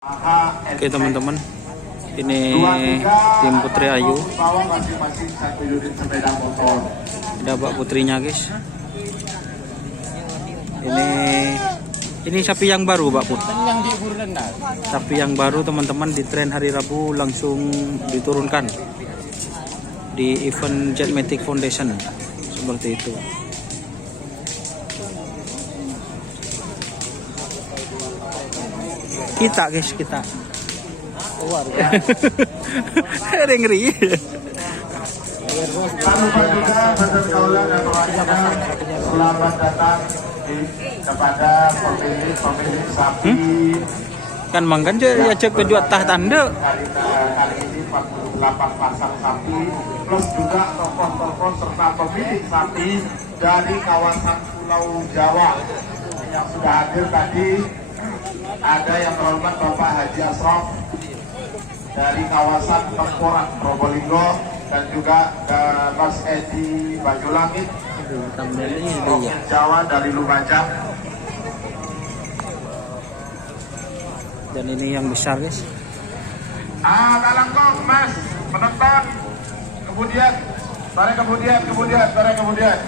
Oke teman-teman, ini tim Putri Ayu. Ada Mbak Putrinya guys. Ini sapi yang baru Mbak Put. Sapi yang baru teman-teman, di tren hari Rabu langsung diturunkan di event Jetmatic Foundation seperti itu. Kita guys, kita keluarga ngeri. Selamat datang kepada pemilik sapi. Kan mangkan ya cek kedua tah tanda. Kali ini 48 pasang sapi plus juga tokoh-tokoh serta pemilik sapi dari kawasan Pulau Jawa yang sudah hadir tadi. Ada yang terhormat Bapak Haji Asraf dari kawasan Temporak Probolinggo dan juga Mas Edi Bajulangit Jawa dari Lumajang. Dan ini yang besar guys. Kalangkong Mas penonton, kemudian tarik kemudian.